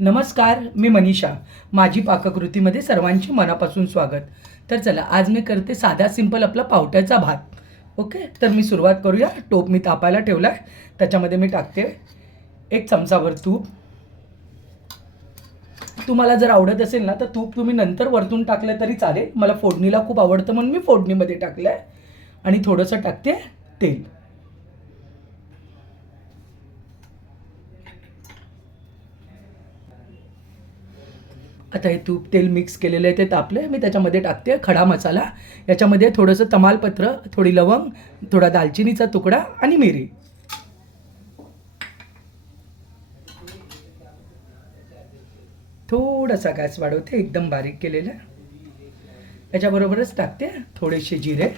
नमस्कार, मी मनीषा. माझी पाककृतीमध्ये सर्वांचे मनापासून स्वागत. तर चला, आज मी करते साधा सिंपल आपला पावट्याचा भात. ओके, तर मी सुरुवात करूया. टोप मी तापायला ठेवला आहे, त्याच्यामध्ये मी टाकते 1 चमचाभर तूप. तुम्हाला जर आवडत असेल ना तर तूप तुम्ही नंतर वरतून टाकलं तरी चालेल. मला फोडणीला खूप आवडतं म्हणून मी फोडणीमध्ये टाकलं आहे. आणि थोडंसं टाकते तेल. आता हे तूप तेल मिक्स केलेलं आहे ते तापलं. मी त्याच्यामध्ये टाकते खडा मसाला. याच्यामध्ये थोडंसं तमालपत्र, थोडी लवंग, थोडा दालचिनीचा तुकडा आणि मिरी. थोडासा गॅस वाढवते, एकदम बारीक केलेला. याच्याबरोबरच टाकते थोडेसे जिरे,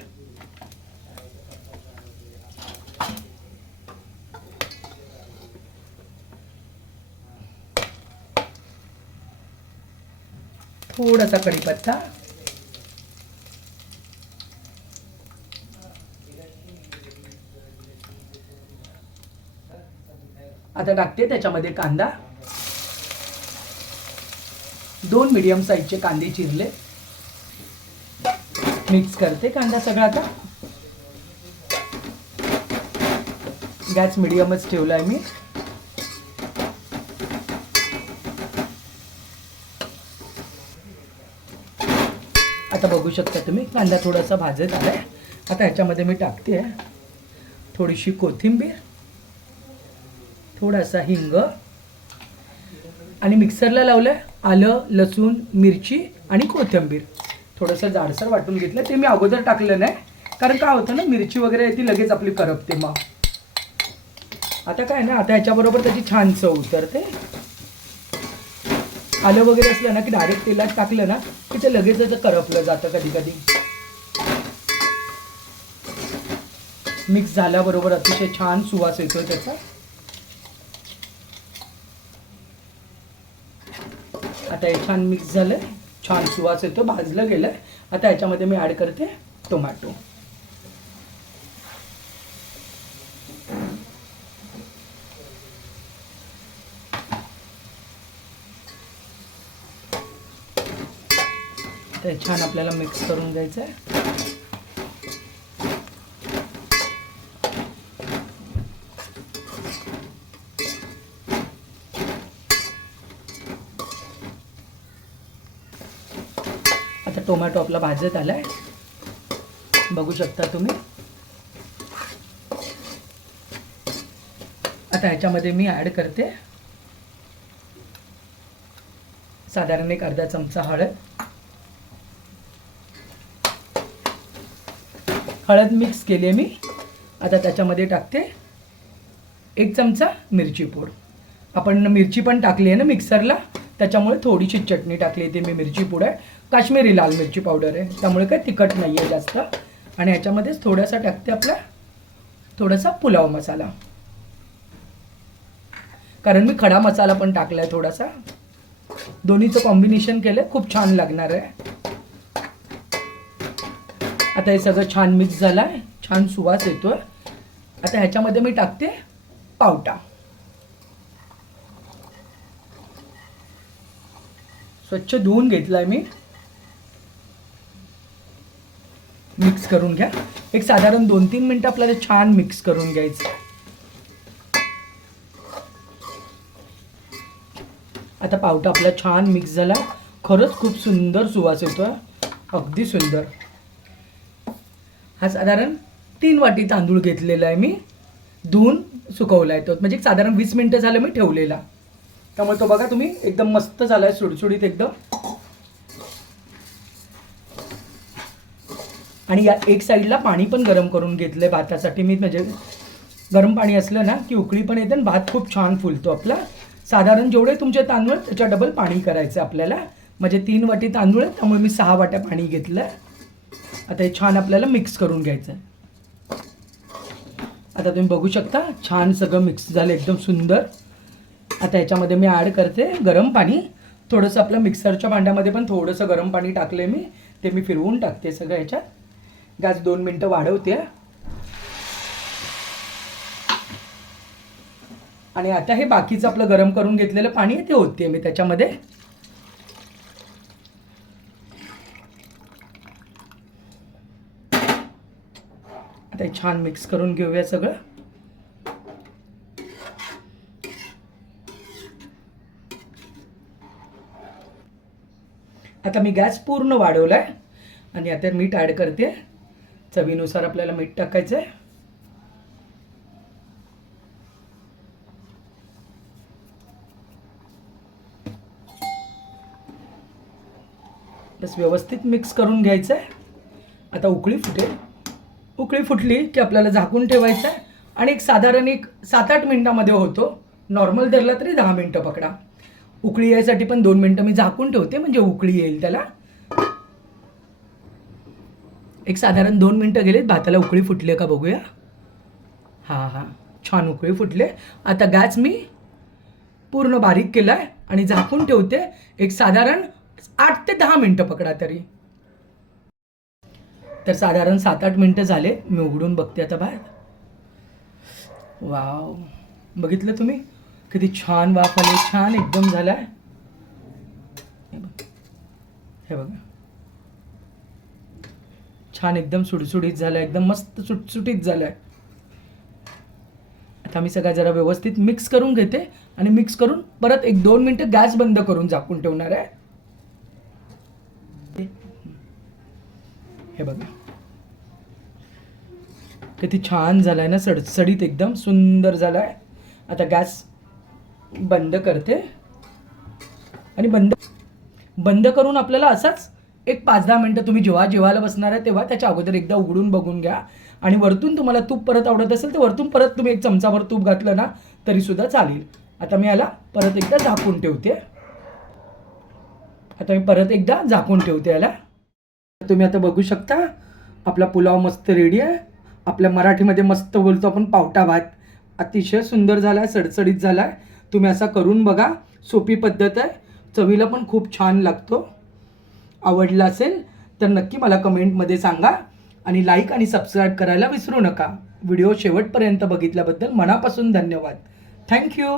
थोडासा कढीपत्ता, आता टाकते त्याच्यामध्ये कांदा. 2 मीडियम साईजचे कांदे चिरले. मिक्स करते कांदा सगळा. आता गॅस मीडियमच ठेवला आहे मी. आता बघू शकता तुम्ही कांदा थोडासा भाजत आला आहे. आता ह्याच्यामध्ये मी टाकते थोडीशी कोथिंबीर, थोडासा हिंग आणि मिक्सरला लावलं आलं, लसूण, मिरची आणि कोथिंबीर. थोडंसं जाडसर वाटून घेतलं. ते मी अगोदर टाकलं नाही, कारण काय होतं ना, मिरची वगैरे ती लगेच आपली करपते. मग आता काय ना, आता ह्याच्याबरोबर त्याची छान चव उतरते. आलं वगैरे असलं ना की डायरेक्ट तेलात टाकलं ना की ते लगेच त्याचं करपलं जातं कधी कधी. मिक्स झाल्याबरोबर अतिशय छान सुवास येतो त्याचा. आता हे छान मिक्स झालं, छान सुवास येतो, भाजलं गेलं. आता ह्याच्यामध्ये मी ॲड करते टोमॅटो. ते छान आपल्याला मिक्स करून घ्यायचं आहे. आता टोमॅटो आपला भाजत आलाय, बघू शकता तुम्ही. आता ह्याच्यामध्ये मी ॲड करते साधारण 1 अर्धा चमचा हळद मिक्स केली आहे मी. आता त्याच्यामध्ये टाकते 1 चमचा मिरची पूड. आपण मिरची पण टाकली आहे ना मिक्सरला, त्याच्यामुळे थोडीशी चटणी टाकली आहे. ती मी मिरची पूड आहे, काश्मीरी लाल मिरची पावडर आहे, त्यामुळे काय तिखट नाही आहे जास्त. आणि ह्याच्यामध्येच थोडासा टाकते आपला थोडासा पुलाव मसाला, कारण मी खडा मसाला पण टाकला आहे थोडासा. दोन्हीचं कॉम्बिनेशन केलं, खूप छान लागणार आहे. आता हे सगळं छान मिक्स झालं आहे, छान सुवास येतोय. आता ह्याच्यामध्ये मी टाकते पावटा. स्वच्छ धुवून घेतलाय मी. मिक्स करून घ्या. एक साधारण 2-3 मिनिटं आपल्याला छान मिक्स करून घ्यायचं. आता पावटा आपला छान मिक्स झाला. खरंच खूप सुंदर सुवास येतोय, अगदी सुंदर. हा साधारण 3 वाटी तांदूळ घेतलेला आहे मी, धुवून सुकवला आहे तो. म्हणजे साधारण 20 मिनिटं झालं मी ठेवलेला, त्यामुळे तो बघा तुम्ही एकदम मस्त झाला आहे, सुडसुडीत एकदम. आणि या एक साईडला पाणी पण गरम करून घेतलंय भातासाठी मी. म्हणजे गरम पाणी असलं ना की उकळी पण येते आणि भात खूप छान फुलतो आपला. साधारण जेवढे तुमचे तांदूळ त्याच्या डबल पाणी करायचं आपल्याला. म्हणजे 3 वाटी तांदूळ आहे, त्यामुळे मी 6 वाट्या पाणी घेतलं. आता हे छान आपल्याला मिक्स करून घ्यायचं आहे. आता तुम्ही बघू शकता छान सगळं मिक्स झालं, एकदम सुंदर. आता ह्याच्यामध्ये मी ॲड करते गरम पाणी. थोडंसं आपल्या मिक्सरच्या भांड्यामध्ये पण थोडंसं गरम पाणी टाकलं आहे मी, ते मी फिरवून टाकते सगळं ह्याच्यात. गॅस 2 मिनिटं वाढवते. आणि आता हे बाकीचं आपलं गरम करून घेतलेलं पाणी आहे ते ओतते मी त्याच्यामध्ये. आता हे छान मिक्स करून घेऊया सगळं. आता मी गॅस पूर्ण वाढवलाय आणि आता मीठ ॲड करते. चवीनुसार आपल्याला मीठ टाकायचं आहे. बस व्यवस्थित मिक्स करून घ्यायचं आहे. आता उकळी फुटेल. उकळी फुटली की आपल्याला झाकून ठेवायचं आहे आणि एक साधारण 7-8 मिनिटामध्ये होतो. नॉर्मल धरला तरी 10 मिनिटं पकडा. उकळी यायसाठी पण 2 मिनिटं मी झाकून ठेवते म्हणजे उकळी येईल त्याला. एक साधारण 2 मिनिटं गेलेत. भाताला उकळी फुटली का बघूया. हां छान उकळी फुटले. आता गॅस मी पूर्ण बारीक केला आहे आणि झाकून ठेवते. एक साधारण 8 ते 10 मिनिटं पकडा तरी. तर साधारण 7-8 मिनिटं झाले. मी उघडून बघते आता बाहेर. वाव, बघितलं तुम्ही किती छान वाफ आली. छान एकदम झाला आहे. हे बघा छान एकदम सुटसुटीत झाला. एकदम मस्त सुटसुटीत झाला आहे. आता मी सगळं जरा व्यवस्थित मिक्स करून घेते आणि मिक्स करून परत 1-2 मिनिटं गॅस बंद करून झाकून ठेवणार आहे. हे बघा किती छान झालाय ना. सडसडीत एकदम सुंदर झालाय. आता गॅस बंद करते आणि बंद करून आपल्याला असाच एक 5-10 मिनिटं तुम्ही जेव्हा जेवायला बसणार आहे तेव्हा त्याच्या अगोदर एकदा उघडून बघून घ्या. आणि वरतून तुम्हाला तूप परत आवडत असेल तर वरतून परत तुम्ही 1 चमचाभर तूप घातलं ना तरी सुद्धा चालेल. आता मी याला परत एकदा झाकून ठेवते. याला. तुम्ही आता बघू शकता आपला पुलाव मस्त रेडी आहे. आपल्या मराठीमध्ये मस्त बोलतो आपण पावटा भात. अतिशय सुंदर झाला आहे. सडसडीत झाला आहे. तुम्ही असा करून बघा. सोपी पद्धत आहे. चवीला पण खूप छान लागतो. आवडला असेल तर नक्की मला कमेंटमध्ये सांगा आणि लाईक आणि सबस्क्राईब करायला विसरू नका. व्हिडिओ शेवटपर्यंत बघितल्याबद्दल मनापासून धन्यवाद. थँक्यू.